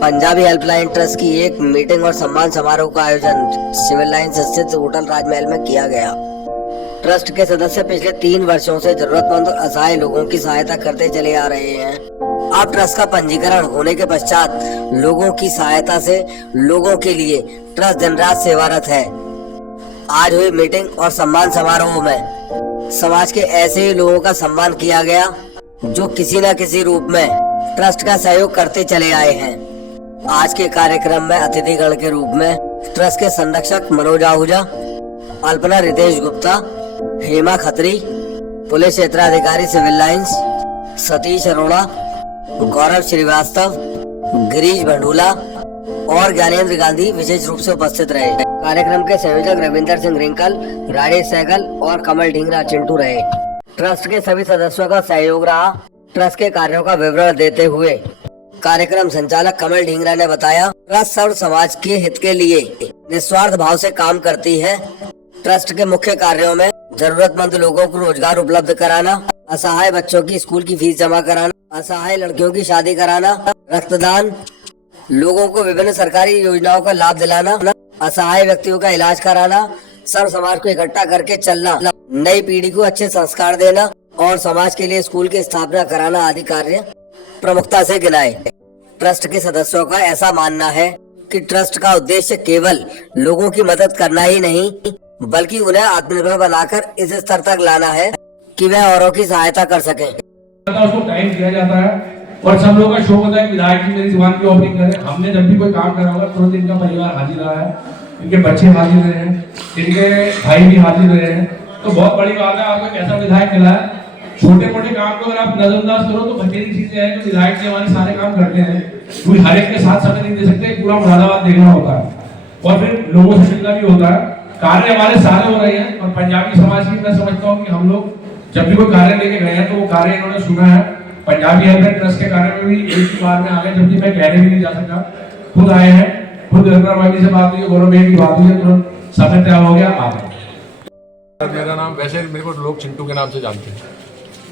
Punjabi helpline trust की एक meeting और सम्मान समारोह का आयोजन सिविल लाइन स्थित होटल राजमहल में किया गया। ट्रस्ट के सदस्य पिछले 3 वर्षों से जरूरतमंद और असहाय लोगों की सहायता करते चले आ रहे हैं। अब ट्रस्ट का पंजीकरण होने के पश्चात लोगों की सहायता से लोगों के लिए ट्रस्ट दिन रात सेवारत है। आज हुई मीटिंग और सम्मान समारोह में समाज के ऐसे ही लोगों का सम्मान किया गया जो किसी न किसी रूप में ट्रस्ट का सहयोग करते चले आए हैं। आज के कार्यक्रम में अतिथिगण के रूप में ट्रस्ट के संरक्षक मनोज आहूजा, अल्पना रितेश गुप्ता, हेमा खत्री, पुलिस क्षेत्राधिकारी सिविल लाइंस सतीश अरोड़ा, गौरव श्रीवास्तव, गिरीश भंडूला और ज्ञानेंद्र गांधी विशेष रूप से उपस्थित रहे। कार्यक्रम के संयोजक रविंदर सिंह रिंकल, राजेश सहगल और कमल ढींगरा चिंटू रहे। ट्रस्ट के सभी सदस्यों का सहयोग रहा। ट्रस्ट के कार्यों का विवरण देते हुए कार्यक्रम संचालक कमल ढींगरा ने बताया, ट्रस्ट सर्व समाज के हित के लिए निस्वार्थ भाव से काम करती है। ट्रस्ट के मुख्य कार्यों में जरूरतमंद लोगों को रोजगार उपलब्ध कराना, असहाय बच्चों की स्कूल की फीस जमा कराना, असहाय लड़कियों की शादी कराना, रक्तदान, लोगों को विभिन्न सरकारी योजनाओं का लाभ दिलाना, असहाय व्यक्तियों का इलाज कराना, सर्व समाज को इकट्ठा करके चलना, नई पीढ़ी को अच्छे संस्कार देना और समाज के लिए स्कूल की स्थापना कराना आदि कार्य प्रमुखता से गिनाए। ट्रस्ट के सदस्यों का ऐसा मानना है कि ट्रस्ट का उद्देश्य केवल लोगों की मदद करना ही नहीं बल्कि उन्हें आत्मनिर्भर बनाकर इस स्तर तक लाना है कि वह औरों की सहायता कर सकें। उसको टाइम दिया जाता है और सब लोगों का शौक होता है कि विधायक जी मेरी दुकान की ओपनिंग करें। हमने जब भी कोई काम करा होगा तुरंत इनका परिवार हाजिर रहा है, इनके बच्चे हाजिर रहे हैं, इनके भाई भी हाजिर रहे हैं। तो बहुत बड़ी बात है, आपको कैसा विधायक मिला है। छोटे मोटे काम को अगर आप नजरअंदाज करो तो बचेरी चीजें हैं जो विधायक जी हमारे सारे काम करते हैं। कोई हर एक के साथ समय नहीं दे सकते, पूरा मुरादाबाद देखना होता है और फिर लोगों से मिलना भी होता है। कार्य हमारे सारे हो रहे हैं और पंजाबी समाज की मैं समझता हूँ कि हम लोग जब भी कोई कार्य लेके गए हैं तो वो कार्य इन्होंने सुना है। पंजाबी हेल्पलाइन ट्रस्ट के कार्य में भी एक ही बार में आ गए, जब मैं कहने भी नहीं जा सका, खुद आए हैं, खुद रघुनाथ भाई से बात हुई, गौरव भाई की बात हुई, तुरंत समय तय हो गया आ गए। मेरा नाम वैसे मेरे को लोग चिंटू के नाम से जानते हैं।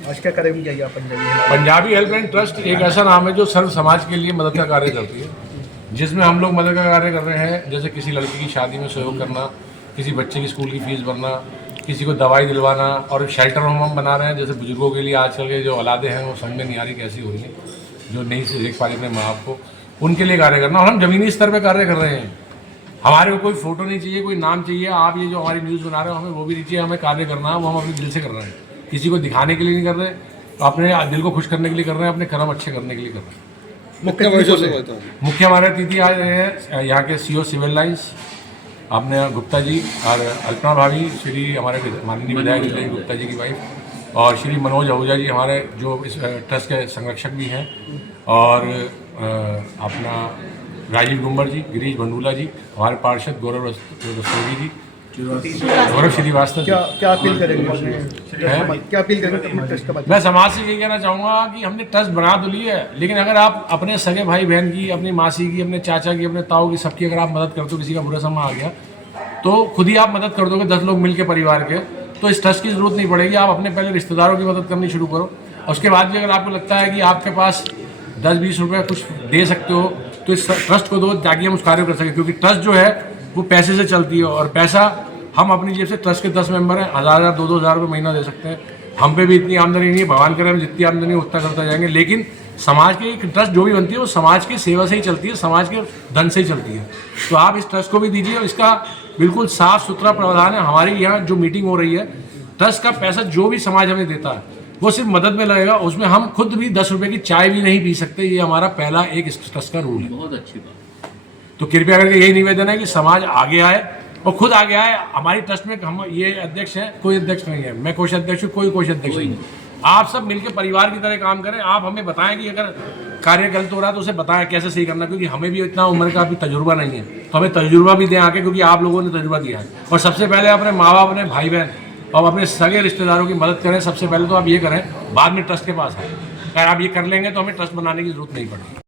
आज क्या करेंगे क्या पंजाबी हेल्पलाइन ट्रस्ट एक ऐसा नाम है जो सर्व समाज के लिए मदद का कार्य करती है, जिसमें हम लोग मदद का कार्य कर रहे हैं। जैसे किसी लड़की की शादी में सहयोग करना, किसी बच्चे की स्कूल की फीस भरना, किसी को दवाई दिलवाना और शेल्टर होम हम बना रहे हैं। जैसे बुजुर्गों के लिए आजकल के जो औलादे हैं वो समझ में नहीं आ रही कैसी हो रही है, जो नहीं से देख पा रही अपने माँ बाप को, उनके लिए कार्य करना। और हम ज़मीनी स्तर पर कार्य कर रहे हैं। हमारे को कोई फोटो नहीं चाहिए, कोई नाम चाहिए। आप ये जो हमारी न्यूज़ बना रहे हो हमें वो भी नहीं चाहिए, हमें कार्य करना है, वो हम अपने दिल से कर रहे हैं। किसी को दिखाने के लिए नहीं कर रहे, अपने दिल को खुश करने के लिए कर रहे हैं, अपने कर्म अच्छे करने के लिए कर रहे हैं। मुख्य हमारे अतिथि आए हैं यहाँ के सीओ सिविल लाइंस आपने गुप्ता जी और अल्पना भाभी, श्री हमारे माननीय विधायक रितेश गुप्ता जी की वाइफ, और श्री मनोज आहूजा जी हमारे जो इस ट्रस्ट के संरक्षक भी हैं, और अपना राजीव गुम्बर जी, गिरीश भंडूला जी, हमारे पार्षद गौरव रस्तोगी जी, गौरव श्रीवास्तव। क्या अपील करेंगे? क्या अपील करेंगे? मैं समाज से यही कहना चाहूँगा कि हमने ट्रस्ट बना तो ली है, लेकिन अगर आप अपने सगे भाई बहन की, अपनी मासी की, अपने चाचा की, अपने ताऊ की, सबकी अगर आप मदद करते हो, किसी का बुरा समय आ गया तो खुद ही आप मदद कर दोगे 10 लोग मिलकर परिवार के, तो इस ट्रस्ट की जरूरत नहीं पड़ेगी। आप अपने पहले रिश्तेदारों की मदद करनी शुरू करो। उसके बाद भी अगर आपको लगता है कि आपके पास 10-20 रुपये कुछ दे सकते हो तो इस ट्रस्ट को दो ताकि हम उस कार्य कर सकें। क्योंकि ट्रस्ट जो है वो पैसे से चलती है और पैसा हम अपनी जेब से, ट्रस्ट के 10 मेंबर हैं, 1000 2,000 रुपये महीना दे सकते हैं। हम पे भी इतनी आमदनी नहीं है, भगवान करे हम जितनी आमदनी है उतना करते जाएंगे, लेकिन समाज की ट्रस्ट जो भी बनती है वो समाज की सेवा से ही चलती है, समाज के धन से ही चलती है। तो आप इस ट्रस्ट को भी दीजिए और इसका बिल्कुल साफ सुथरा प्रावधान है। हमारी यहाँ जो मीटिंग हो रही है, ट्रस्ट का पैसा जो भी समाज हमें देता है वो सिर्फ मदद में लगेगा, उसमें हम खुद भी 10 रुपये की चाय भी नहीं पी सकते। ये हमारा पहला एक इस ट्रस्ट का रूल है। बहुत अच्छी बात। तो कृपया करके यही निवेदन है कि समाज आगे आए और खुद आगे आए। हमारी ट्रस्ट में हम ये अध्यक्ष हैं, कोई अध्यक्ष नहीं है, मैं कोषाध्यक्ष हूँ, कोई कोषाध्यक्ष नहीं। आप सब मिलकर परिवार की तरह काम करें। आप हमें बताएं कि अगर कार्य गलत हो रहा है तो उसे बताएं कैसे सही करना, क्योंकि हमें भी इतना उम्र का अभी तजुर्बा नहीं है, तो हमें तजुर्बा भी दें आके, क्योंकि आप लोगों ने तजुर्बा दिया है। और सबसे पहले अपने माँ बाप, अपने भाई बहन और अपने सगे रिश्तेदारों की मदद करें। सबसे पहले तो आप ये करें, बाद में ट्रस्ट के पास आए। अगर आप ये कर लेंगे तो हमें ट्रस्ट बनाने की जरूरत नहीं पड़ेगी।